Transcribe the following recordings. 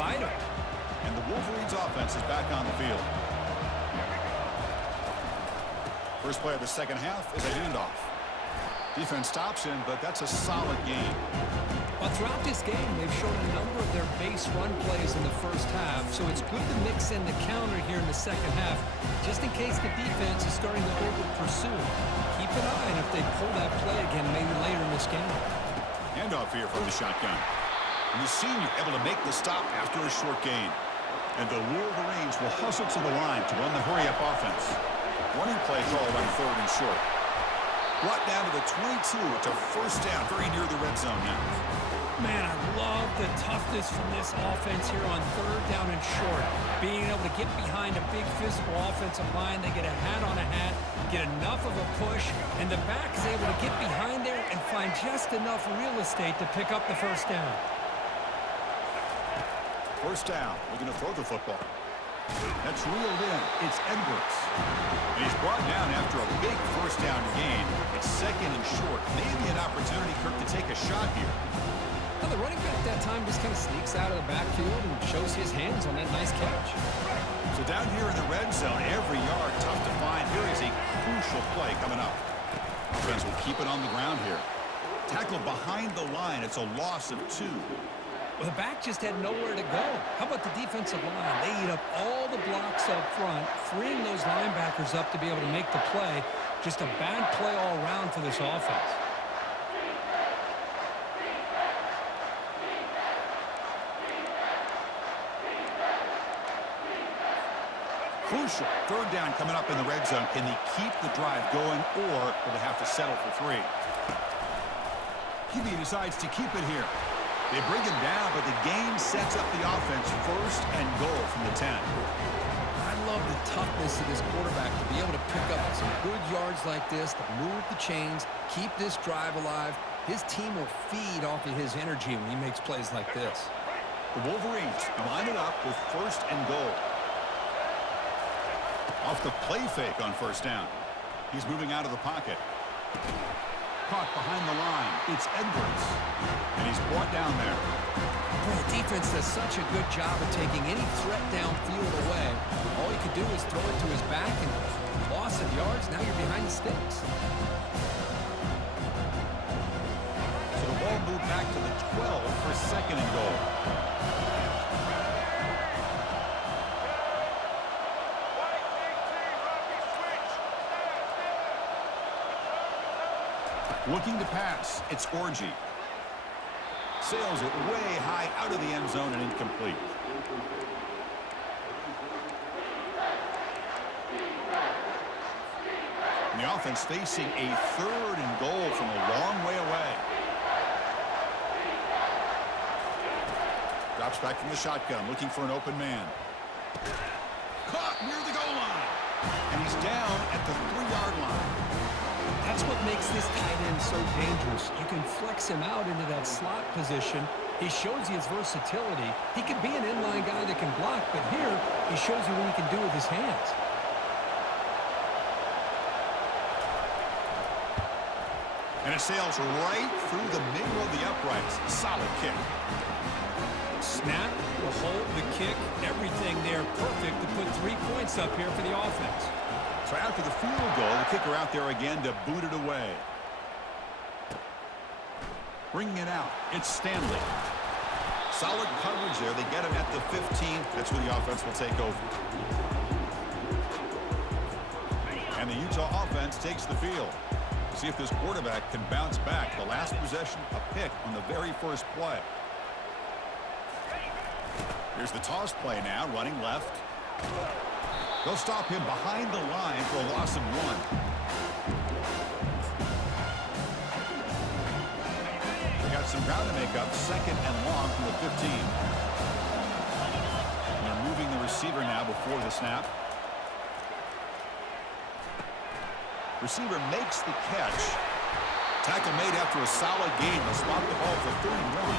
fight him. And the Wolverines offense is back on the field. First play of the second half is a handoff. Defense stops him, but that's a solid game. Well, throughout this game, they've shown a number of their base run plays in the first half, so it's good to mix in the counter here in the second half, just in case the defense is starting to over-pursue. Keep an eye on if they pull that play again maybe later in this game. Handoff here from the shotgun. And the senior able to make the stop after a short gain. And the Wolverines will hustle to the line to run the hurry-up offense. Running play called on 3rd and short. Brought down to the 22 to first down, very near the red zone now. Man, I love the toughness from this offense here on 3rd down and short. Being able to get behind a big physical offensive line, they get a hat on a hat, get enough of a push, and the back is able to get behind there and find just enough real estate to pick up the first down. First down, looking to throw the football. That's reeled in. It's Edwards. And he's brought down after a big first down gain. It's 2nd and short. Maybe an opportunity, Kirk, to take a shot here. Well, the running back that time just kind of sneaks out of the backfield and shows his hands on that nice catch. So down here in the red zone, every yard tough to find. Here is a crucial play coming up. Offense will keep it on the ground here. Tackled behind the line. It's a loss of 2. Well, the back just had nowhere to go. How about the defensive line? They eat up all the blocks up front, freeing those linebackers up to be able to make the play. Just a bad play all around for this offense. Crucial. 3rd down coming up in the red zone. Can they keep the drive going, or will they have to settle for 3? QB decides to keep it here. They bring him down, but the game sets up the offense 1st and goal from the 10. I love the toughness of this quarterback to be able to pick up some good yards like this, to move the chains, keep this drive alive. His team will feed off of his energy when he makes plays like this. The Wolverines line it up with 1st and goal. Off the play fake on 1st down. He's moving out of the pocket. Caught behind the line. It's Edwards. And he's brought down there. Boy, the defense does such a good job of taking any threat downfield away. All you could do is throw it to his back, and loss of yards, now you're behind the sticks. So the ball moved back to the 12 for 2nd and goal. Looking to pass, it's Orgy. Sails it way high out of the end zone and incomplete. And the offense facing a 3rd and goal from a long way away. Drops back from the shotgun, looking for an open man. Caught near the goal line. And he's down at the 3-yard line. That's what makes this tight end so dangerous. You can flex him out into that slot position. He shows you his versatility. He can be an inline guy that can block, but here he shows you what he can do with his hands. And it sails right through the middle of the uprights. Solid kick. Snap, the hold, the kick, everything there perfect to put 3 points up here for the offense. So after the field goal, the kicker out there again to boot it away. Bringing it out, it's Stanley. Solid coverage there. They get him at the 15. That's where the offense will take over. And the Utah offense takes the field. See if this quarterback can bounce back. The last possession, a pick on the very first play. Here's the toss play now, running left. They'll stop him behind the line for a loss of 1. They got some ground to make up, 2nd and long from the 15. And they're moving the receiver now before the snap. Receiver makes the catch. Tackle made after a solid gain. They'll spot the ball for 31.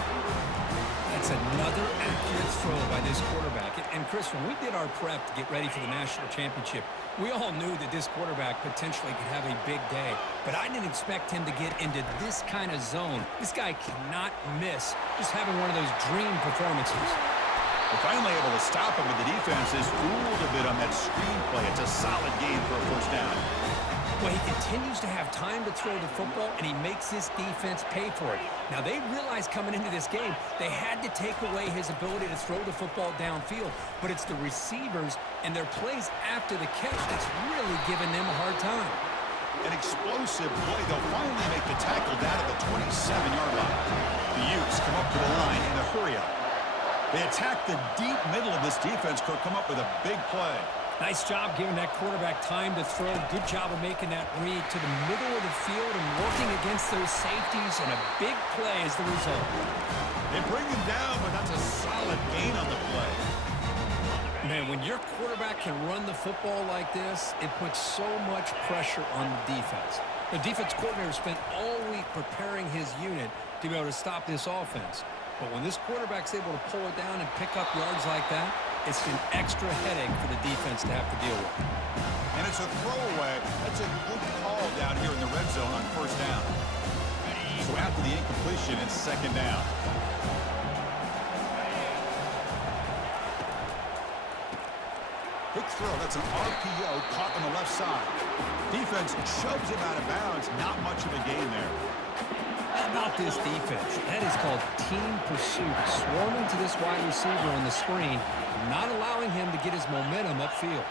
That's another accurate throw by this quarterback. And Chris, when we did our prep to get ready for the national championship, we all knew that this quarterback potentially could have a big day. But I didn't expect him to get into this kind of zone. This guy cannot miss just having one of those dream performances. The finally able to stop him, but the defense is fooled a bit on that screen play. It's a solid game for a first down. Well, he continues to have time to throw the football, and he makes this defense pay for it. Now, they realized coming into this game they had to take away his ability to throw the football downfield, but it's the receivers and their plays after the catch that's really giving them a hard time. An explosive play. They'll finally make the tackle down at the 27-yard line. The Utes come up to the line in a hurry-up. They attack the deep middle of this defense. Could come up with a big play. Nice job giving that quarterback time to throw. Good job of making that read to the middle of the field and working against those safeties, and a big play is the result. They bring him down, but that's a solid gain on the play. Man, when your quarterback can run the football like this, it puts so much pressure on the defense. The defense coordinator spent all week preparing his unit to be able to stop this offense. But when this quarterback's able to pull it down and pick up yards like that, it's an extra headache for the defense to have to deal with. And it's a throwaway. That's a good call down here in the red zone on first down. So after the incompletion, it's second down. Quick throw. That's an RPO caught on the left side. Defense shoves him out of bounds. Not much of a gain there. How about this defense? That is called team pursuit. Swarming to this wide receiver on the screen, not allowing him to get his momentum upfield.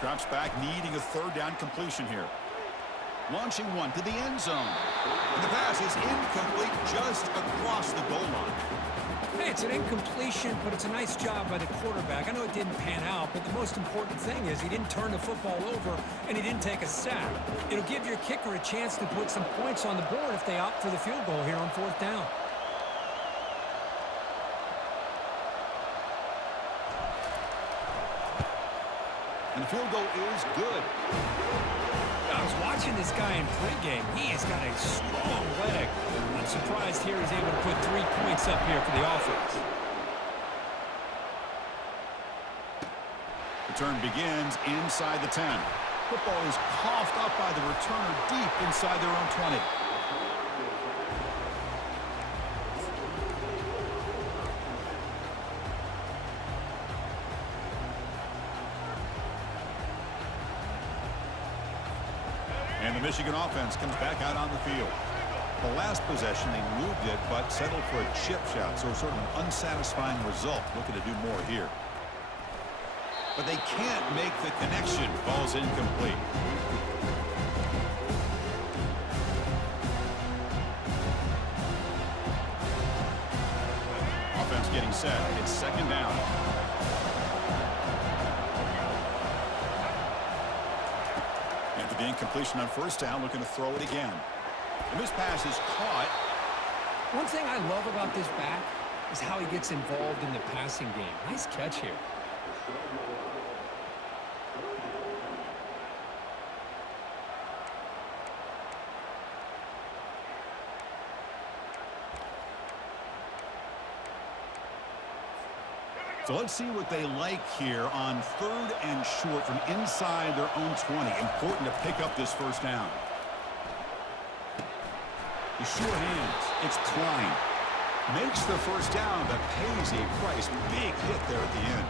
Drops back, needing a third down completion here. Launching one to the end zone. And the pass is incomplete just across the goal line. Hey, it's an incompletion, but it's a nice job by the quarterback. I know it didn't pan out, but the most important thing is he didn't turn the football over and he didn't take a sack. It'll give your kicker a chance to put some points on the board if they opt for the field goal here on fourth down. And the field goal is good. I was watching this guy in pregame. He has got a strong leg. I'm surprised here he's able to put 3 points up here for the offense. Return begins inside the 10. Football is coughed up by the returner deep inside their own 20. And the Michigan offense comes back out on the field. The last possession, they moved it, but settled for a chip shot, so sort of an unsatisfying result. Looking to do more here. But they can't make the connection. Ball's incomplete. Offense getting set. It's second down. After the incompletion on first down, looking to throw it again. And this pass is caught. One thing I love about this back is how he gets involved in the passing game. Nice catch here. So let's see what they like here on third and short from inside their own 20. Important to pick up this first down. The sure hands. It's Klein. Makes the first down, but pays a price. Big hit there at the end.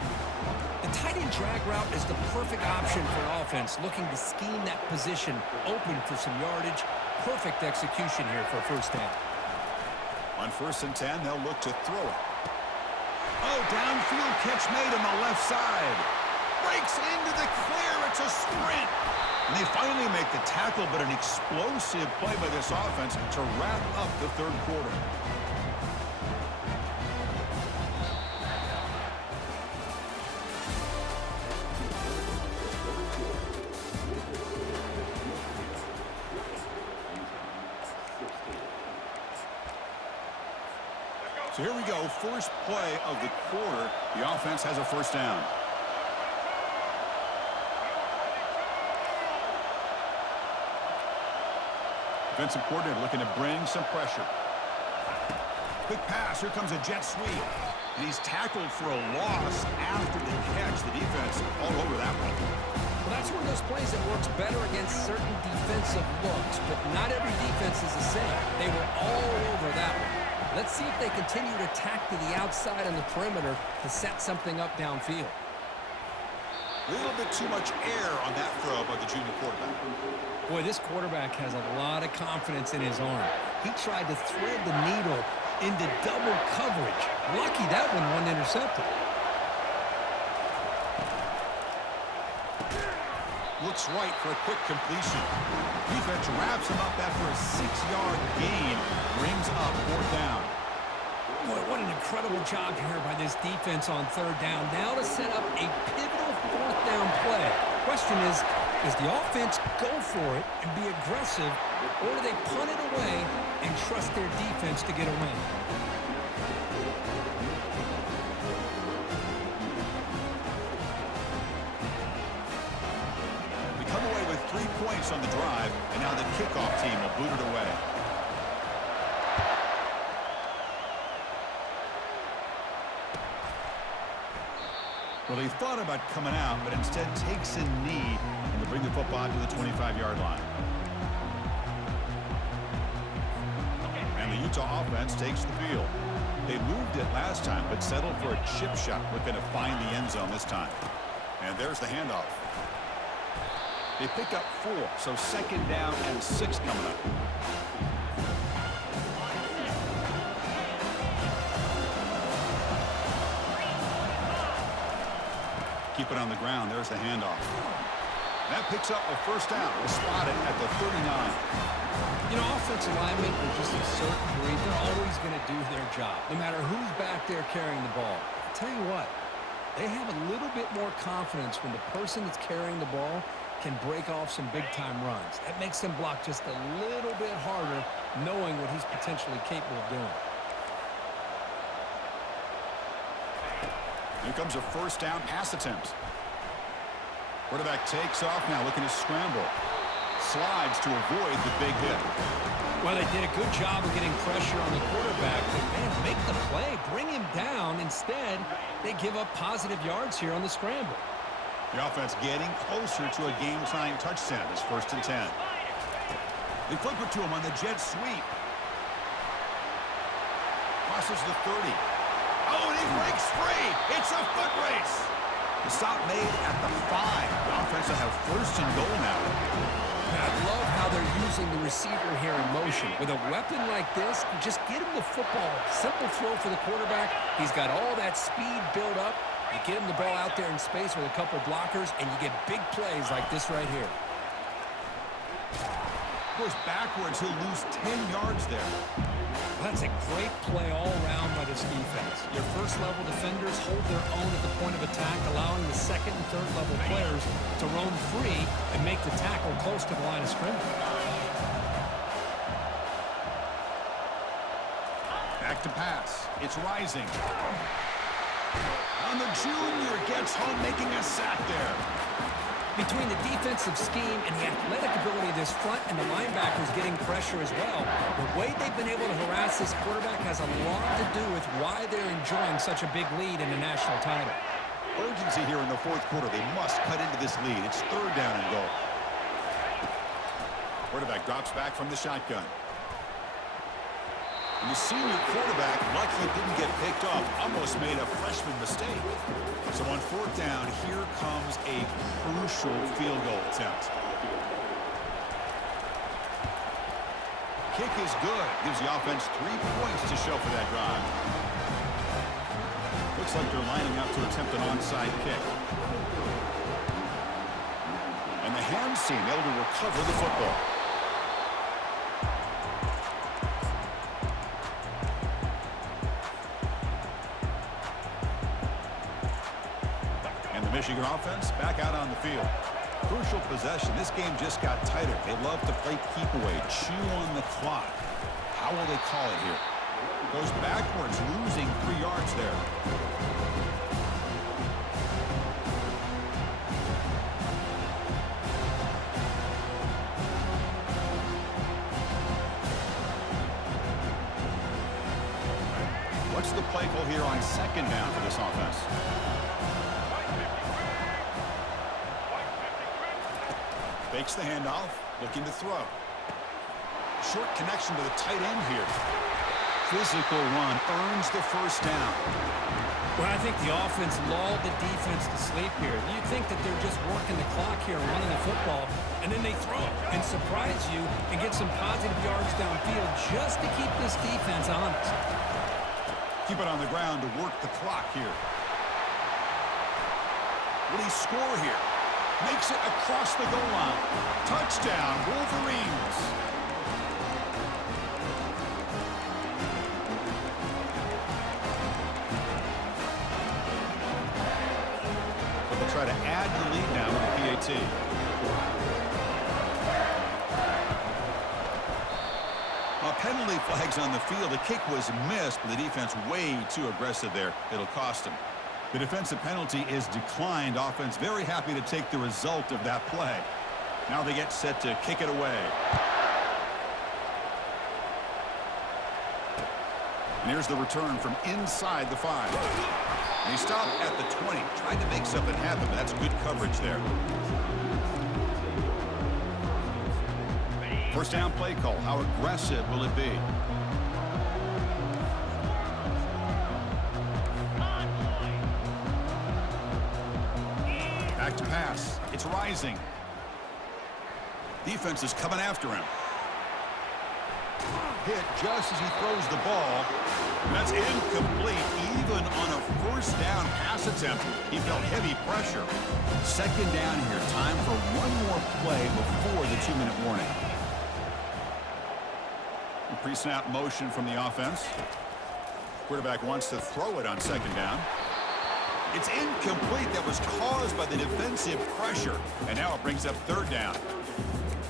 The tight end drag route is the perfect option for an offense looking to scheme that position open for some yardage. Perfect execution here for a first down. On first and 10, they'll look to throw it. Oh, downfield catch made on the left side. Breaks into the clear. It's a sprint. And they finally make the tackle, but an explosive play by this offense to wrap up the third quarter. So here we go, first play of the quarter. The offense has a first down. Defensive coordinator looking to bring some pressure. Quick pass, here comes a jet sweep. And he's tackled for a loss after the catch. The defense all over that one. Well, that's one of those plays that works better against certain defensive looks, but not every defense is the same. They were all over that one. Let's see if they continue to tack to the outside on the perimeter to set something up downfield. A little bit too much air on that throw by the junior quarterback. Boy, this quarterback has a lot of confidence in his arm. He tried to thread the needle into double coverage. Lucky that one wasn't intercepted. Looks right for a quick completion. Defense wraps him up after a 6-yard gain. Brings up 4th down. Boy, what an incredible job here by this defense on 3rd down. Now to set up a pivotal 4th down play. Question is, does the offense go for it and be aggressive, or do they punt it away and trust their defense to get a win? We come away with 3 points on the drive, and now the kickoff team will boot it away. Well, he thought about coming out, but instead takes a knee and to bring the football to the 25-yard line. And the Utah offense takes the field. They moved it last time, but settled for a chip shot, looking to find the end zone this time. And there's the handoff. They pick up 4, so 2nd down and 6 coming up. Keep it on the ground. There's the handoff. That picks up a 1st down. We'll spot it at the 39. You know, offensive linemen are just a certain breed. They're always going to do their job, no matter who's back there carrying the ball. I'll tell you what, they have a little bit more confidence when the person that's carrying the ball can break off some big-time runs. That makes them block just a little bit harder, knowing what he's potentially capable of doing. Here comes a 1st down pass attempt. Quarterback takes off now, looking to scramble. Slides to avoid the big hit. Well, they did a good job of getting pressure on the quarterback, but, man, make the play, bring him down. Instead, they give up positive yards here on the scramble. The offense getting closer to a game-tying touchdown. It's 1st and 10. They flip it to him on the jet sweep. Crosses the 30. Oh, and he breaks free. It's a foot race. The stop made at the 5. The offense will have 1st and goal now. I love how they're using the receiver here in motion. With a weapon like this, you just get him the football. Simple throw for the quarterback. He's got all that speed built up. You get him the ball out there in space with a couple blockers, and you get big plays like this right here. Goes backwards. He'll lose 10 yards there. That's a great play all around by this defense. Your first-level defenders hold their own at the point of attack, allowing the 2nd and 3rd-level players to roam free and make the tackle close to the line of scrimmage. Back to pass. It's Rising. And the junior gets home, making a sack there. Between the defensive scheme and the athletic ability of this front and the linebackers getting pressure as well, the way they've been able to harass this quarterback has a lot to do with why they're enjoying such a big lead in the national title. Urgency here in the 4th quarter. They must cut into this lead. It's 3rd down and goal. Quarterback drops back from the shotgun. And the senior quarterback, lucky it didn't get picked off, almost made a freshman mistake. So on 4th down, here comes a crucial field goal attempt. Kick is good. Gives the offense 3 points to show for that drive. Looks like they're lining up to attempt an onside kick. And the hands team able to recover the football. Michigan offense back out on the field. Crucial possession. This game just got tighter. They love to play keep away, chew on the clock. How will they call it here? Goes backwards, losing 3 yards there. What's the play call here on 2nd down for this offense? Fakes the handoff, looking to throw. Short connection to the tight end here. Physical run earns the first down. Well, I think the offense lulled the defense to sleep here. You think that they're just working the clock here, running the football, and then they throw and surprise you and get some positive yards downfield just to keep this defense honest. Keep it on the ground to work the clock here. Will he score here? Makes it across the goal line. Touchdown, Wolverines. Try to add to the lead now with the PAT. Penalty flags on the field. The kick was missed, but the defense way too aggressive there. It'll cost them. The defensive penalty is declined. Offense very happy to take the result of that play. Now they get set to kick it away. And here's the return from inside the 5. And he stopped at the 20, tried to make something happen, but that's good coverage there. First down play call. How aggressive will it be? Back to pass. It's rising. Defense is coming after him. Hit just as he throws the ball. That's incomplete. Even on a first down pass attempt, he felt heavy pressure. Second down here. Time for one more play before the 2-minute warning. Pre-snap motion from the offense. Quarterback wants to throw it on second down. It's incomplete. That was caused by the defensive pressure. And now it brings up third down.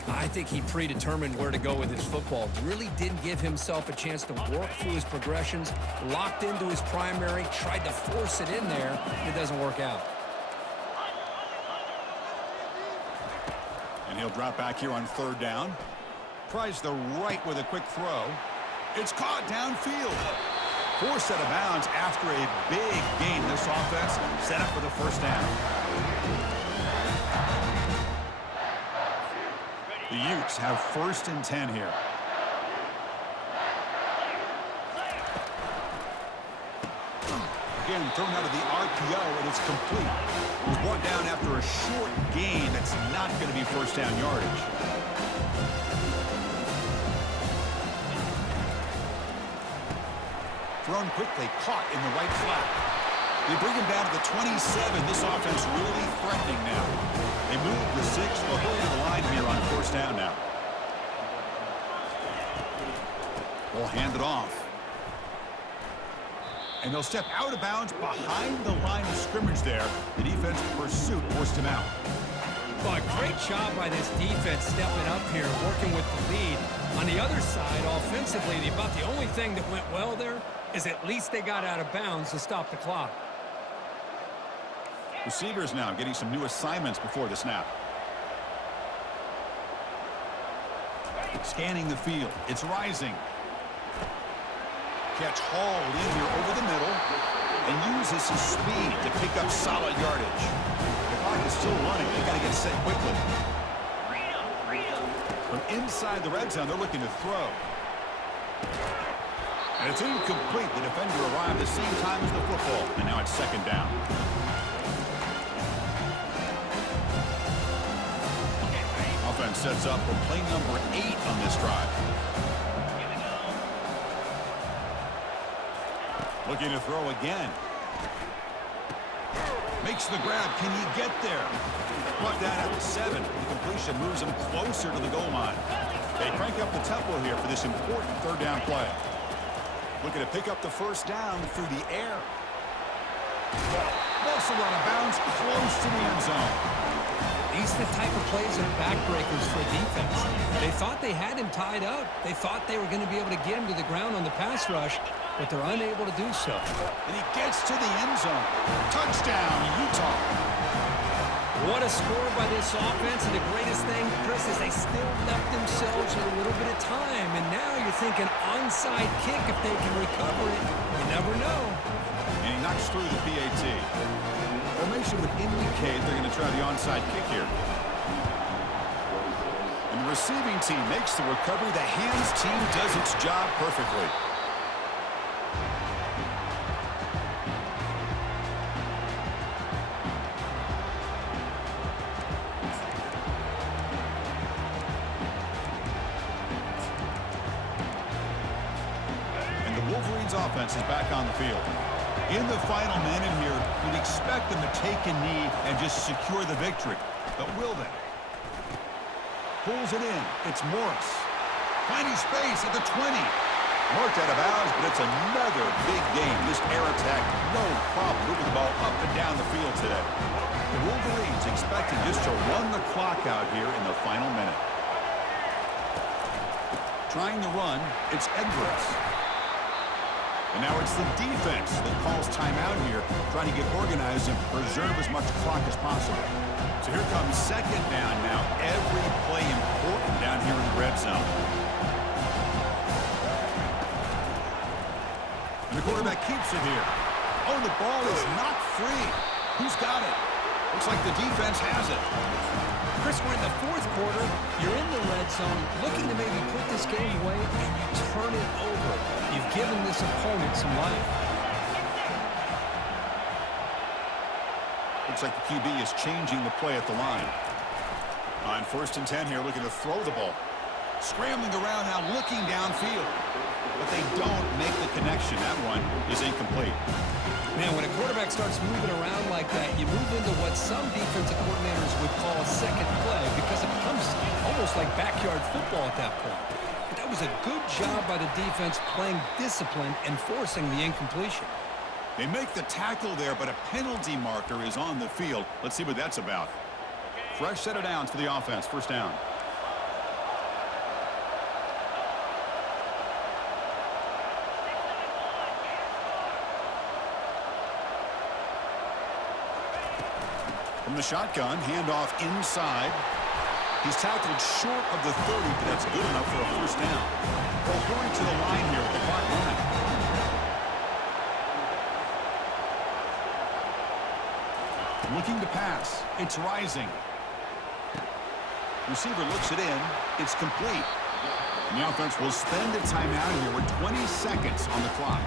I think he predetermined where to go with his football. Really didn't give himself a chance to work through his progressions. Locked into his primary, tried to force it in there. It doesn't work out. And he'll drop back here on third down. Tries the right with a quick throw. It's caught downfield. Forced out of bounds after a big gain. This offense set up with a first down. The Utes have 1st and 10 here. Again, thrown out of the RPO, and it's complete. It was brought down after a short gain that's not going to be first down yardage. Thrown quickly, caught in the right flat. They bring him down to the 27. This offense really threatening now. They move the 6. They'll go to the line here on first down now. They'll hand it off. And they'll step out of bounds behind the line of scrimmage there. The defense pursuit forced him out. Well, great job by this defense stepping up here, working with the lead. On the other side, offensively, about the only thing that went well there is at least they got out of bounds to stop the clock. Receivers now getting some new assignments before the snap. Scanning the field. It's rising. Catch hauled in here over the middle and uses his speed to pick up solid yardage. The clock is still running. They got to get set quickly. From inside the red zone, they're looking to throw. And it's incomplete. The defender arrived at the same time as the football. And now it's second down. Offense sets up for play number 8 on this drive. Looking to throw again. Makes the grab. Can he get there? Brought down at the 7. The completion moves him closer to the goal line. They crank up the tempo here for this important third down play. Looking to pick up the first down through the air. Also out of bounds, close to the end zone. These are the type of plays that are backbreakers for a defense. They thought they had him tied up. They thought they were going to be able to get him to the ground on the pass rush, but they're unable to do so. And he gets to the end zone. Touchdown, Utah. What a score by this offense, and the greatest thing, Chris, is they still left themselves with a little bit of time, and now you're thinking onside kick if they can recover it. You never know. And he knocks through the PAT. Formation would indicate they're going to try the onside kick here. The receiving team makes the recovery. The hands team does its job perfectly. Wolverines offense is back on the field. In the final minute here, you'd expect them to take a knee and just secure the victory. But will they? Pulls it in. It's Morris. Finding space at the 20. Marked out of bounds, but it's another big game. This air attack, no problem moving the ball up and down the field today. The Wolverines expecting just to run the clock out here in the final minute. Trying to run, it's Edwards. And now it's the defense that calls timeout here, trying to get organized and preserve as much clock as possible. So here comes second down now. Every play important down here in the red zone. And the quarterback keeps it here. Oh, the ball is not free. Who's got it? Looks like the defense has it. Chris, we're in the fourth quarter. You're in the red zone, looking to maybe put this game away, and you turn it over. You've given this opponent some life. Looks like the QB is changing the play at the line. On 1st and 10 here, looking to throw the ball. Scrambling around now, looking downfield. But they don't make the connection. That one is incomplete. Man, when a quarterback starts moving around like that, you move into what some defensive coordinators would call a second play because it becomes almost like backyard football at that point. But that was a good job by the defense playing discipline and forcing the incompletion. They make the tackle there, but a penalty marker is on the field. Let's see what that's about. Fresh set of downs for the offense. First down. From the shotgun, handoff inside. He's tackled short of the 30, but that's good enough for a first down. They'll hurry to the line here with the clock running. Looking to pass. It's Rising. Receiver looks it in. It's complete. And the offense will spend a timeout here with 20 seconds on the clock.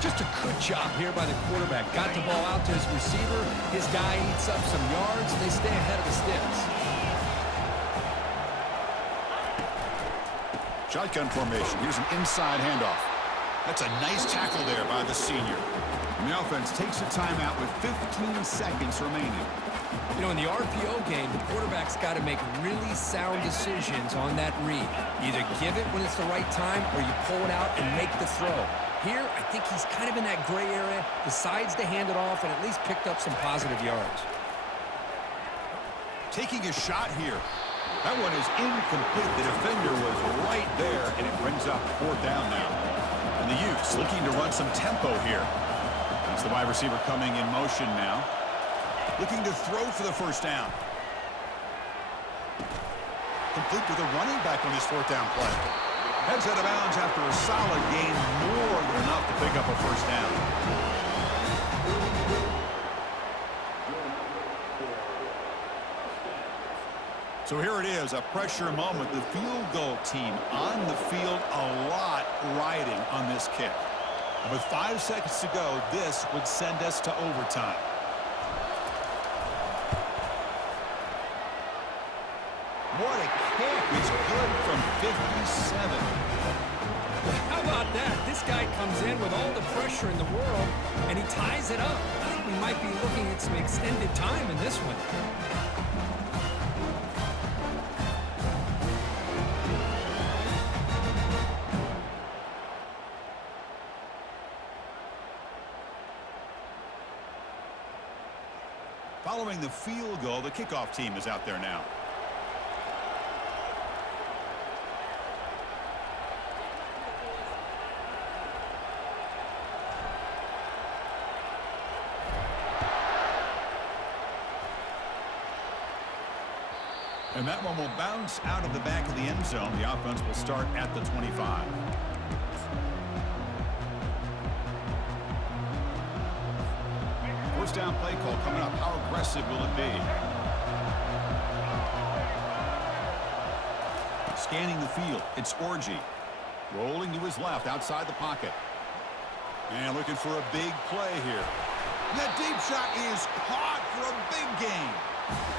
Just a good job here by the quarterback. Got the ball out to his receiver. His guy eats up some yards, and they stay ahead of the sticks. Shotgun formation. Here's an inside handoff. That's a nice tackle there by the senior. And the offense takes a timeout with 15 seconds remaining. You know, in the RPO game, the quarterback's got to make really sound decisions on that read. Either give it when it's the right time, or you pull it out and make the throw. Here, I think he's kind of in that gray area, decides to hand it off, and at least picked up some positive yards. Taking a shot here. That one is incomplete. The defender was right there, and it brings up fourth down now. And the Utes looking to run some tempo here. That's the wide receiver coming in motion now. Looking to throw for the first down. Complete with a running back on his fourth down play. Heads out of bounds after a solid gain, more than enough to pick up a first down. So here it is, a pressure moment. The field goal team on the field, a lot riding on this kick. And with 5 seconds to go, this would send us to overtime. What a kick. It's good from 57. How about that? This guy comes in with all the pressure in the world, and he ties it up. I think we might be looking at some extended time in this one. Following the field goal, the kickoff team is out there now. And that one will bounce out of the back of the end zone. The offense will start at the 25. First down play call coming up. How aggressive will it be? Scanning the field, it's Orgy. Rolling to his left outside the pocket. And looking for a big play here. That deep shot is caught for a big gain.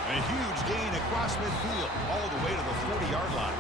A huge gain across midfield, all the way to the 40-yard line.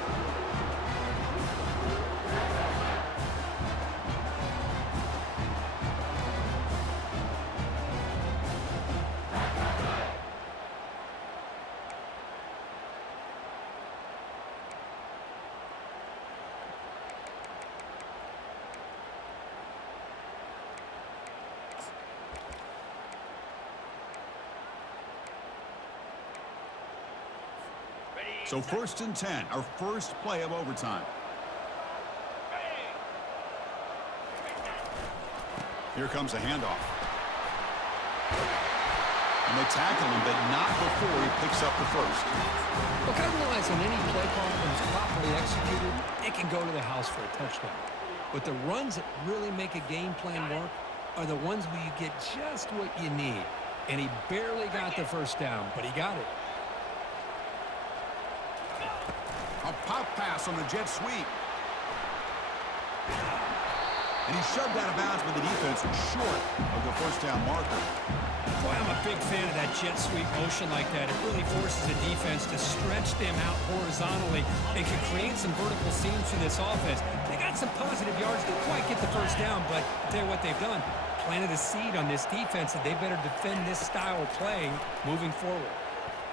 So 1st and 10, our first play of overtime. Here comes a handoff. And they tackle him, but not before he picks up the first. Look, I realize on any play call that is properly executed, it can go to the house for a touchdown. But the runs that really make a game plan work are the ones where you get just what you need. And he barely got the first down, but he got it. A pop pass on the jet sweep. And he's shoved out of bounds with the defense short of the first down marker. Boy, I'm a big fan of that jet sweep motion like that. It really forces the defense to stretch them out horizontally and can create some vertical seams for this offense. They got some positive yards, didn't quite get the first down, but I'll tell you what they've done. Planted a seed on this defense that they better defend this style of play moving forward.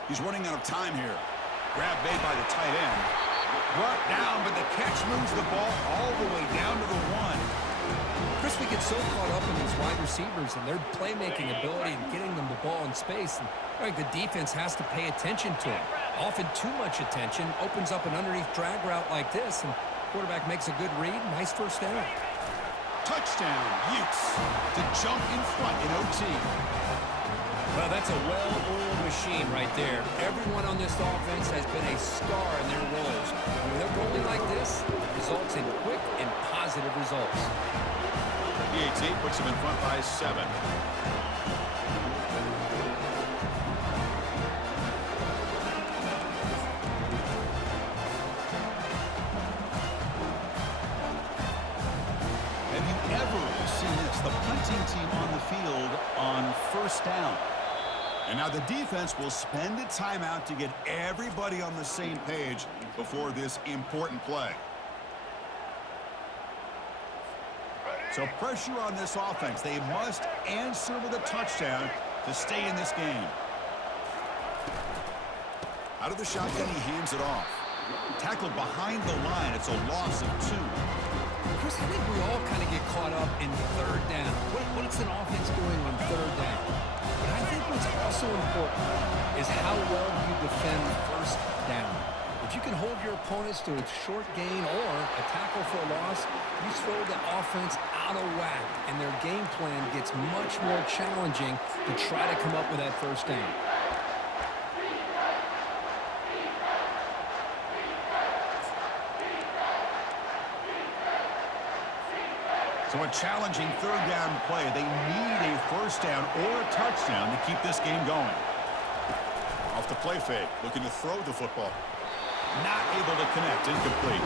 He's running out of time here. Grab made by the tight end. Brought down, but the catch moves the ball all the way down to the 1. Chris, we get so caught up in these wide receivers and their playmaking ability and getting them the ball in space. And the defense has to pay attention to them. Often too much attention opens up an underneath drag route like this, and quarterback makes a good read. Nice first down. Touchdown, Utes, to jump in front in OT. Well, that's a well-oiled machine right there. Everyone on this offense has been a star in their roles. And when they're rolling like this, it results in quick and positive results. PAT puts him in front by 7. Have you ever seen this? The punting team on the field on first down. And now the defense will spend a timeout to get everybody on the same page before this important play. So pressure on this offense. They must answer with a touchdown to stay in this game. Out of the shotgun, he hands it off. Tackled behind the line. It's a loss of 2. Chris, I think we all kind of get caught up in third down. What's an offense doing on third down? But I think what's also important is how well you defend first down. If you can hold your opponents to a short gain or a tackle for a loss, you throw the offense out of whack, and their game plan gets much more challenging to try to come up with that first down. So a challenging third down play. They need a first down or a touchdown to keep this game going. Off the play fake, looking to throw the football. Not able to connect, incomplete.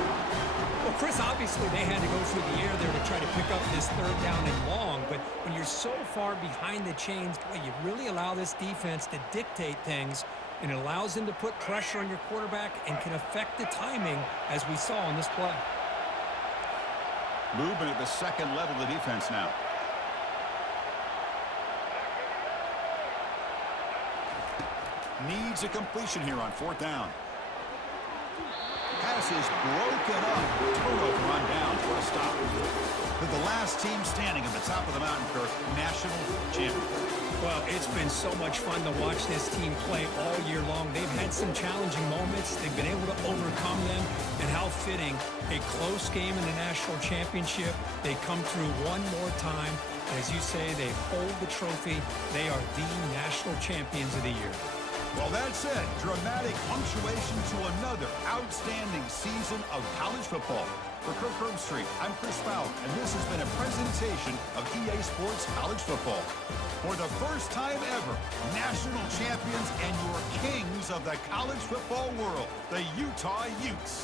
Well, Chris, obviously they had to go through the air there to try to pick up this third down and long, but when you're so far behind the chains, boy, you really allow this defense to dictate things, and it allows them to put pressure on your quarterback and can affect the timing, as we saw on this play. Movement at the second level of the defense now. Needs a completion here on 4th down. Pass is broken up. Turnover on down. What a stop. They're the last team standing at the top of the mountain, Kirk. National champions. Well, it's been so much fun to watch this team play all year long. They've had some challenging moments. They've been able to overcome them. And how fitting, a close game in the national championship. They come through one more time. As you say, they hold the trophy. They are the national champions of the year. Well, that's it. Dramatic punctuation to another outstanding season of college football. For Kirk Herbstreit, I'm Chris Fowler, and this has been a presentation of EA Sports College Football. For the first time ever, national champions and your kings of the college football world, the Utah Utes.